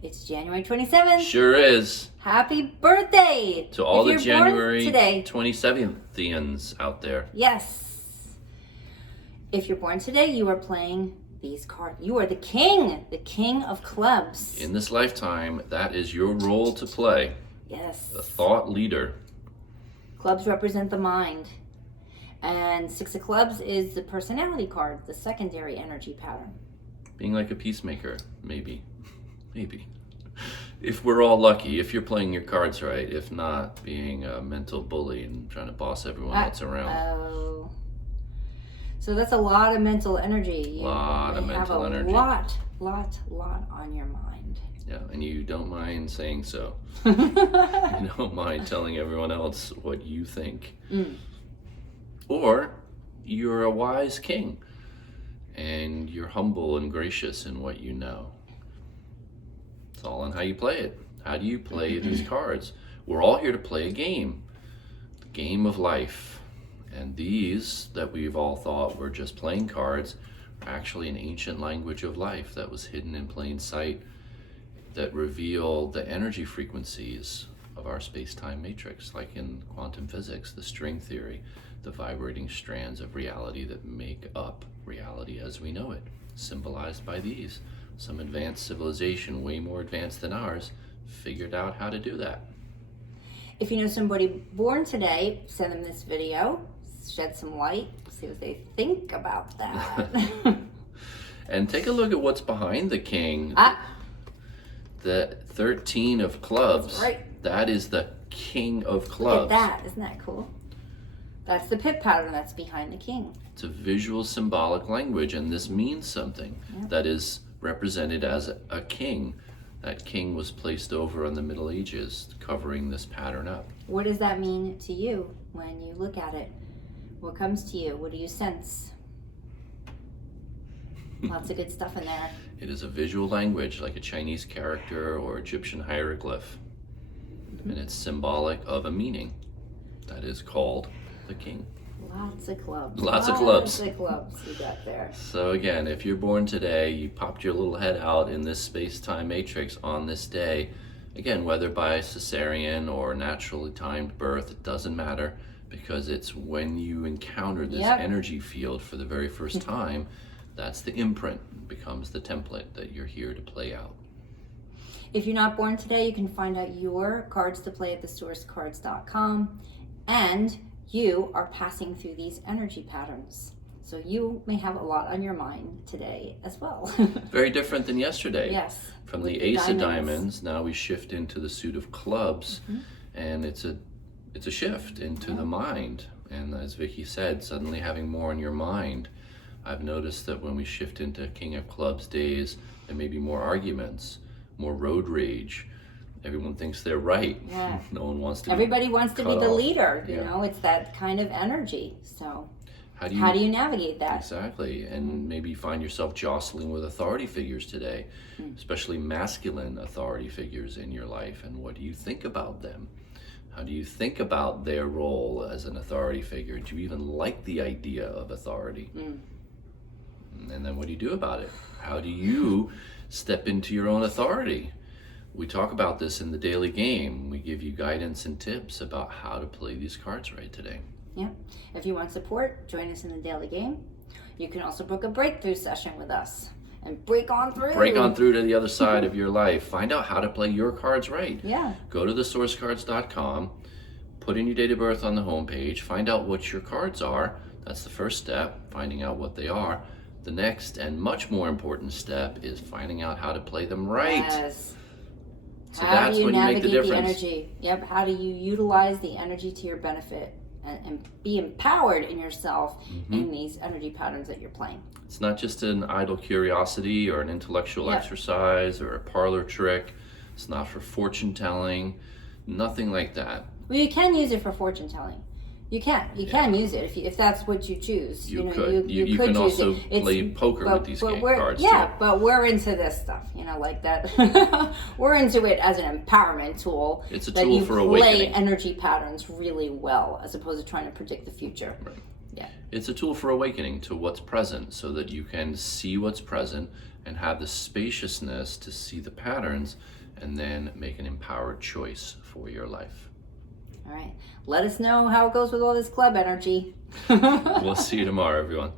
It's January 27th. Sure is. Happy birthday To all the if you're January born today. 27thians out there. Yes. If you're born today, you are playing these cards. You are the king of clubs. In this lifetime, that is your role to play. Yes. The thought leader. Clubs represent the mind. And Six of Clubs is the personality card, the secondary energy pattern. Being like a peacemaker, maybe. Maybe. If we're all lucky, if you're playing your cards right. If not, being a mental bully and trying to boss everyone else around. Oh. So that's a lot of mental energy. You Lot of mental energy. Lot on your mind. Yeah, and you don't mind saying so. You don't mind telling everyone else what you think. Or you're a wise king and you're humble and gracious in what you know. It's all on how you play it. How do you play these cards? We're all here to play a game. The game of life. And these that we've all thought were just playing cards are actually an ancient language of life that was hidden in plain sight that reveal the energy frequencies of our space-time matrix, like in quantum physics, the string theory, the vibrating strands of reality that make up reality as we know it, symbolized by these. Some advanced civilization, way more advanced than ours, figured out how to do that. If you know somebody born today, send them this video, shed some light, see what they think about that. And take a look at what's behind the king. The 13 of clubs. That's right. That is the king of clubs. Look at that. Isn't that cool? That's the pip pattern that's behind the king. It's a visual symbolic language, and this means something. That is represented as a king. That king was placed over in the Middle Ages, covering this pattern up. What does that mean to you when you look at it? What comes to you? What do you sense? Lots of good stuff in there. It is a visual language, like a Chinese character or Egyptian hieroglyph. And it's symbolic of a meaning that is called the king. Lots of clubs. Lots of clubs. Lots of clubs you got there. So again, if you're born today, you popped your little head out in this space-time matrix on this day. Again, whether by cesarean or naturally timed birth, it doesn't matter, because it's when you encounter this energy field for the very first time, that's the imprint, becomes the template that you're here to play out. If you're not born today, you can find out your cards to play at thesourcecards.com, and you are passing through these energy patterns. So you may have a lot on your mind today as well. Very different than yesterday. Yes. From the ace of diamonds, now we shift into the suit of clubs, and it's a shift into the mind. And as Vicky said, suddenly having more on your mind. I've noticed that when we shift into King of Clubs days, there may be more arguments, more road rage. Everyone thinks they're right. Yeah. No one wants to. Everybody wants to be the leader. You Yeah. know, it's that kind of energy. So how do you navigate that? Exactly, and maybe find yourself jostling with authority figures today, especially masculine authority figures in your life. And what do you think about them? How do you think about their role as an authority figure? Do you even like the idea of authority? And then what do you do about it? How do you step into your own authority? We talk about this in the daily game. We give you guidance and tips about how to play these cards right today. Yeah. If you want support, join us in the daily game. You can also book a breakthrough session with us and break on through. Break on through to the other side of your life. Find out how to play your cards right. Yeah. Go to thesourcecards.com, put in your date of birth on the homepage, find out what your cards are. That's the first step, finding out what they are. The next and much more important step is finding out how to play them right. Yes. So that's when you make the difference. Energy. Yep. How do you utilize the energy to your benefit and be empowered in yourself in these energy patterns that you're playing? It's not just an idle curiosity or an intellectual exercise or a parlor trick. It's not for fortune telling. Nothing like that. Well, you can use it for fortune telling. You can use it if that's what you choose. You know, could. You could can use also it. play poker with these cards Yeah, too. but we're into this stuff, like that. We're into it as an empowerment tool. It's a tool for awakening. Play energy patterns really well, as opposed to trying to predict the future. Right. Yeah. It's a tool for awakening to what's present, so that you can see what's present and have the spaciousness to see the patterns and then make an empowered choice for your life. All right. Let us know how it goes with all this club energy. We'll see you tomorrow, everyone.